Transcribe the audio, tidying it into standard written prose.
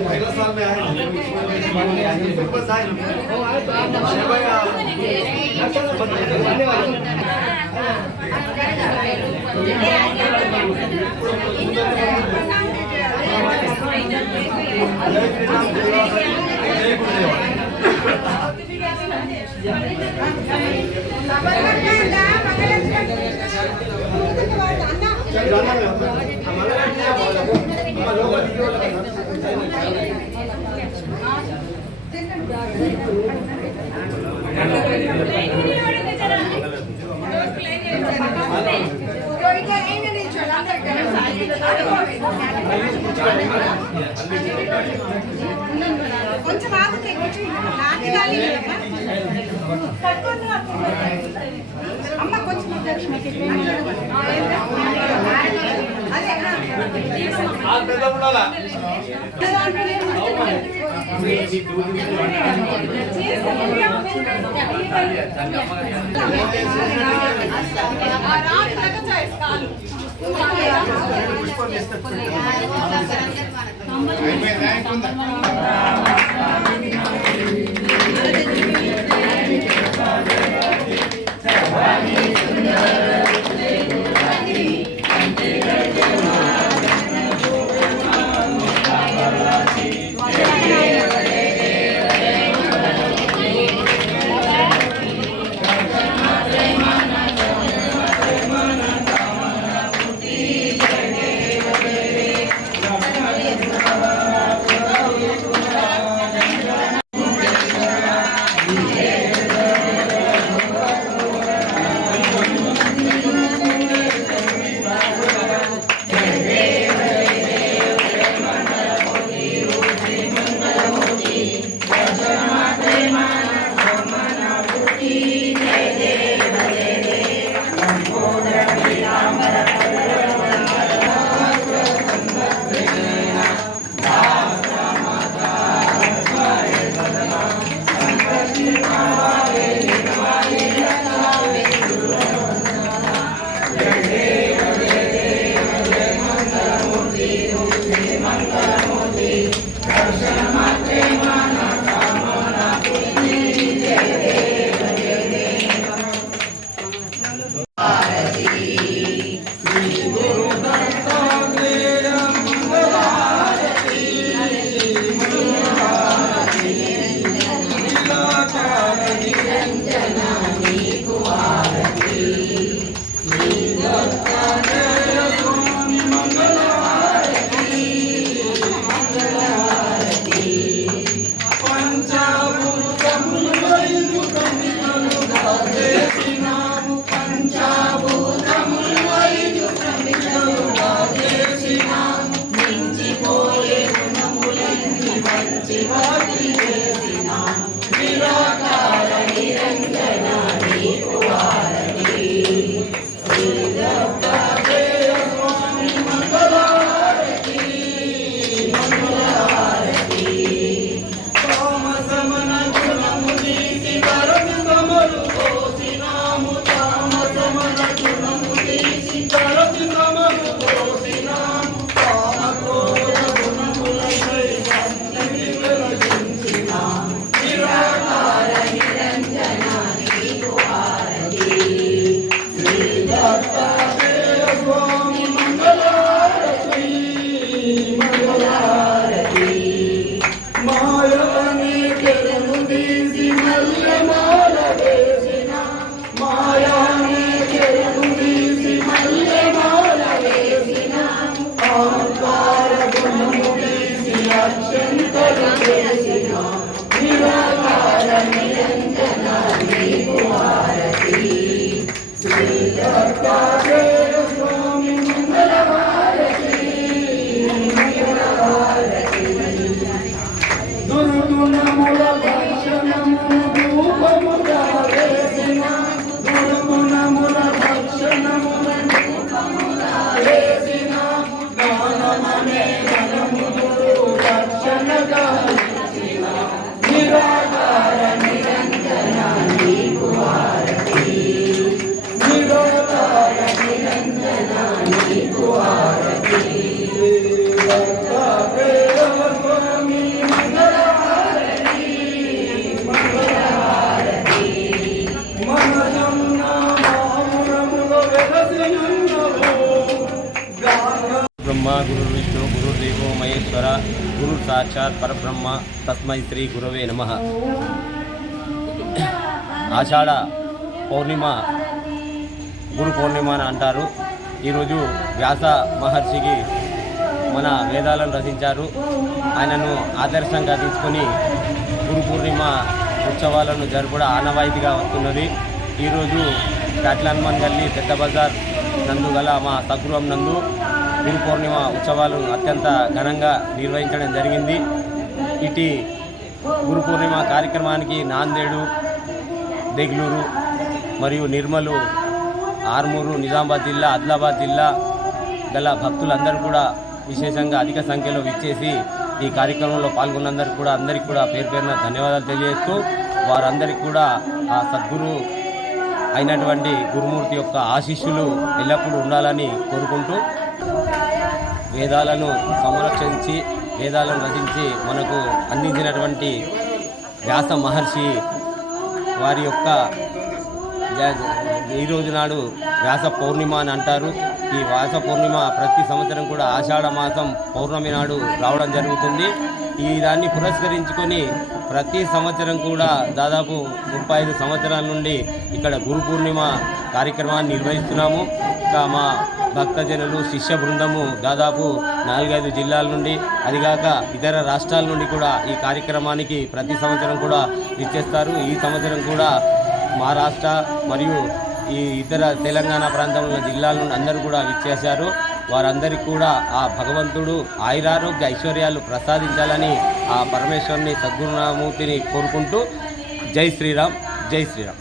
पहला साल में आए बिल्कुल साल కొంచెం ఆగుతే అమ్మ కొంచెం అదే దత్తాత్రేయ స్వామి మంగళహారతి దుర్గుణముల భక్షణము రూపముగా వేసిన దుర్గుణముల భక్షణము రూపముగా వేసిన జ్ఞానమనే ఘనముదురు రక్షణగా ఇచ్చిన నిరాకార నిరంజన నీకు హారతి నిరాకార నిరంజన నీకు హారతి దత్తాత్రేయ స్వామి మంగళహారతి మంగళహారతి మనసన్న మామురములో వెలసినున్నవు ब्रह्मा गुरु विष्णु गुरुदेवो महेश्वर गुरु साक्षात् परब्रह्म तस्मै श्री गुरवे नमः। ఆషాఢ పౌర్ణిమ గురు పౌర్ణిమ అని అంటారు. ఈరోజు వ్యాస మహర్షికి మన వేదాలను రచించారు. ఆయనను ఆదర్శంగా తీసుకొని గురు పూర్ణిమ ఉత్సవాలను జరుపుడ ఆనవాయితీగా వస్తున్నది. ఈరోజు కాట్లన్మన్ గల్లీ పెద్ద బజార్ నందు గల మా సగృహం నందు గురు పౌర్ణిమ ఉత్సవాలు అత్యంత ఘనంగా నిర్వహించడం జరిగింది. ఇటు గురు పూర్ణిమ కార్యక్రమానికి నాందేడు, దేగ్లూరు మరియు నిర్మలు, ఆర్మూరు, నిజామాబాద్ జిల్లా, ఆదిలాబాద్ జిల్లా గల భక్తులందరూ కూడా విశేషంగా అధిక సంఖ్యలో విచ్చేసి ఈ కార్యక్రమంలో అందరికీ కూడా పేరు పేరున ధన్యవాదాలు తెలియజేస్తూ వారందరికీ కూడా ఆ సద్గురు అయినటువంటి గురుమూర్తి యొక్క ఆశీస్సులు ఎల్లప్పుడూ ఉండాలని కోరుకుంటూ వేదాలను సంరక్షించి వేదాలను రచించి మనకు అందించినటువంటి వ్యాస మహర్షి వారి యొక్క ఈరోజు నాడు వ్యాస పౌర్ణిమ అని అంటారు. ఈ వ్యాస పౌర్ణిమ ప్రతి సంవత్సరం కూడా ఆషాఢ మాసం పౌర్ణమి నాడు రావడం జరుగుతుంది. ఈ దాన్ని పురస్కరించుకొని ప్రతి సంవత్సరం కూడా దాదాపు 35 సంవత్సరాల నుండి ఇక్కడ గురు పూర్ణిమ కార్యక్రమాన్ని నిర్వహిస్తున్నాము. ఇంకా మా భక్తజనులు శిష్య బృందము దాదాపు 4-5 జిల్లాల నుండి అదిగాక ఇతర రాష్ట్రాల నుండి కూడా ఈ కార్యక్రమానికి ప్రతి సంవత్సరం కూడా ఇచ్చేస్తారు. ఈ సంవత్సరం కూడా మహారాష్ట్ర మరియు ఈ ఇతర తెలంగాణ ప్రాంతంలో జిల్లాల నుండి అందరూ కూడా విచ్చేశారు. వారందరికీ కూడా ఆ భగవంతుడు ఆయురారోగ్య ఐశ్వర్యాలు ప్రసాదించాలని ఆ పరమేశ్వరుని సద్గురునామూర్తిని కోరుకుంటూ జై శ్రీరామ్, జై శ్రీరామ్.